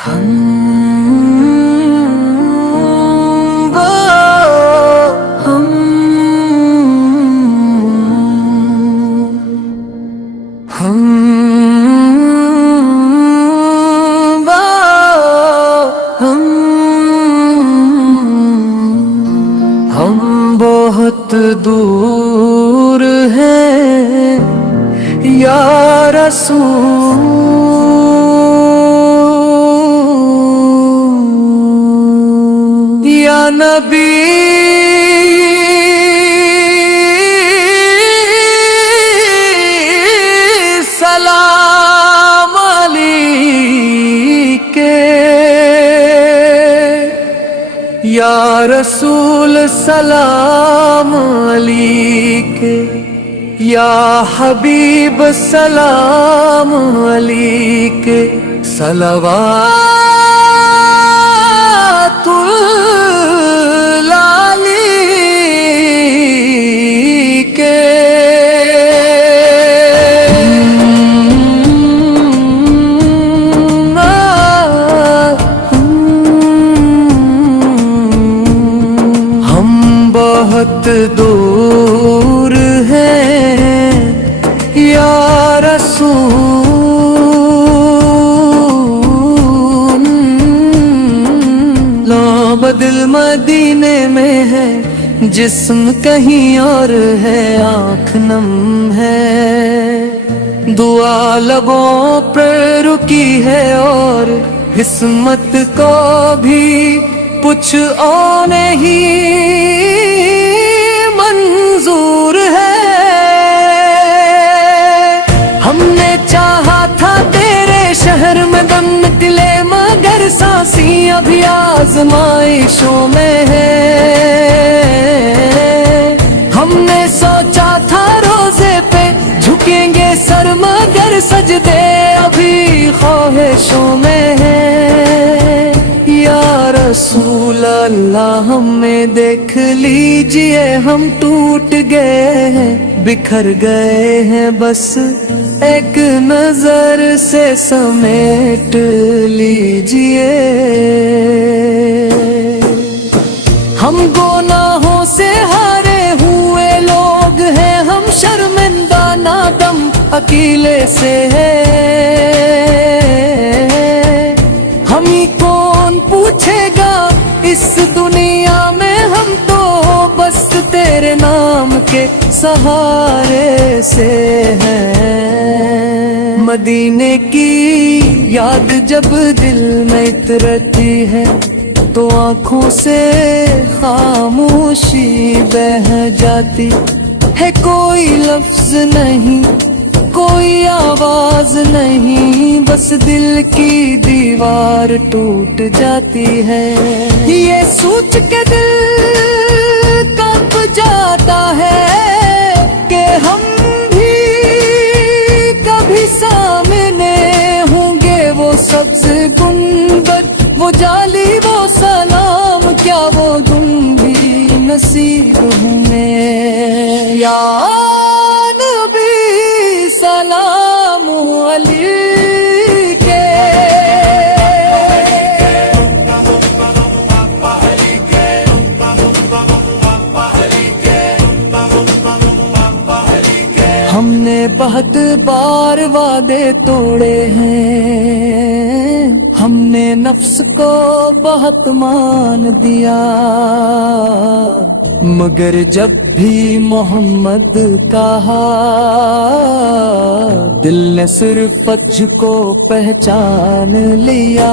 ہم ہم ہم ہم بہت دور ہیں یا رسول یا نبی سلام علیک یا رسول سلام علیک یا حبیب سلام علیک صلوات اللہ علیک ہم بہت دور ہیں یا رسول لام دل مدینے میں ہے جسم کہیں اور ہے آنکھ نم ہے دعا لبوں پر رکی ہے اور قسمت کو بھی کچھ اور نہیں منظور ہے ہم نے چاہا تھا تیرے شہر میں دم نکلے مگر سانسی ابھی آزمائشوں میں ہے ہم نے سوچا تھا روزے پہ جھکیں گے سر مگر سجدے ابھی خواہشوں میں ہے یا رسول اللہ ہمیں دیکھ لیجئے ہم ٹوٹ گئے ہیں بکھر گئے ہیں بس ایک نظر سے سمیٹ لیجئے ہم گناہوں سے ہارے ہوئے لوگ ہیں ہم شرمندہ نادم اکیلے سے ہے ہمیں کون پوچھے گا اس دنیا میں ہم تو بس تیرے نام کے سہارے سے ہیں مدینے کی یاد جب دل میں اترتی ہے تو آنکھوں سے خاموشی بہہ جاتی ہے کوئی لفظ نہیں کوئی آواز نہیں بس دل کی دیوار ٹوٹ جاتی ہے یہ سوچ کے دل کانپ جاتا ہے کہ ہم بھی کبھی سامنے ہوں گے وہ سبز گنبد وہ جالی وہ سلام کیا وہ دن بھی نصیب ہوں یا نبی سلام علیک ہم نے بہت بار وعدے توڑے ہیں ہم نے نفس کو بہت مان دیا مگر جب بھی محمد کہا دل نے صرف تجھ کو پہچان لیا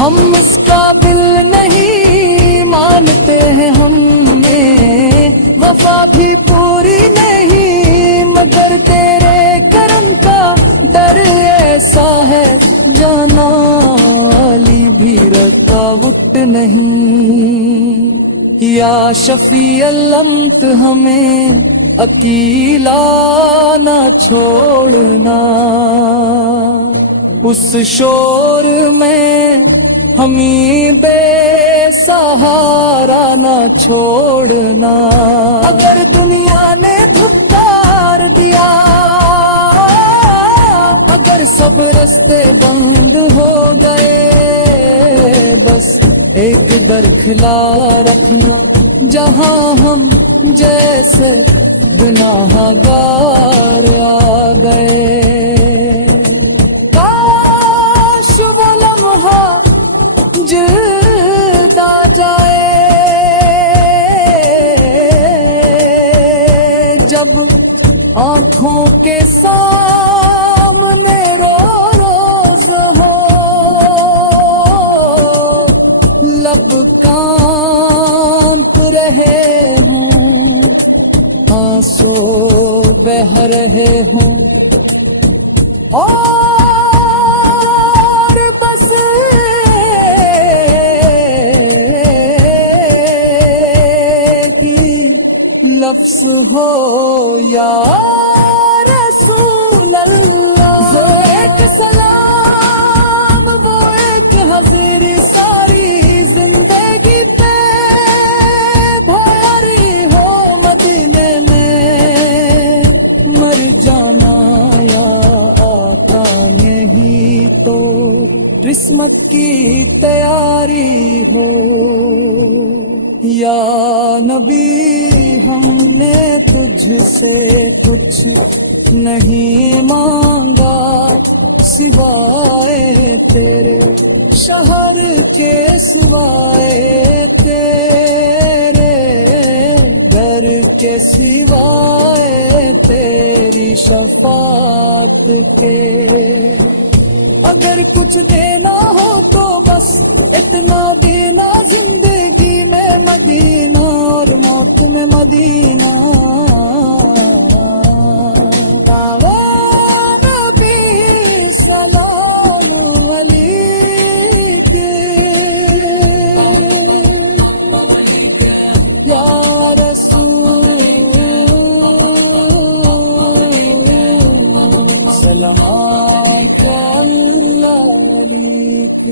ہم اس قابل نہیں مانتے ہیں ہم نے وفا بھی پوری نہیں مگر تیرے کرم کا ڈر ایسا ہے جانا والی بھی رکاوٹ نہیں یا شفیع الامت ہمیں اکیلا نہ چھوڑنا اس شور میں ہمیں بے سہارا نہ چھوڑنا اگر دنیا نے دھکار دیا اگر سب رستے بند ہو گئے، بس ایک در کھلا رکھنا جہاں ہم جیسے گناہ گار آ گئے۔ کاش وہ لمحہ جلد آ جائے جب آنکھوں کے سامنے روز ہو، لب کانپ رہے ہوں، آنسو بہہ رہے ہوں، اور بس کی لفظ ہو یا رسول اللہ، وہ ایک سلام، وہ ایک حاضری، ساری زندگی پہ بھاری ہو مدینے میں مر جانا یا آقا، یہی تو قسمت کی تیاری ہو۔ یا نبی ہم نے تجھ سے کچھ نہیں مانگا سوائے تیرے شہر کے، سوائے تیرے در کے، سوائے تیری شفاعت کے۔ اگر کچھ دینا ہو تو بس اتنا دینا، زندگی میں مدینہ اور موت میں مدینہ۔ نبی سلام علیک یا رسول، سلام علیک۔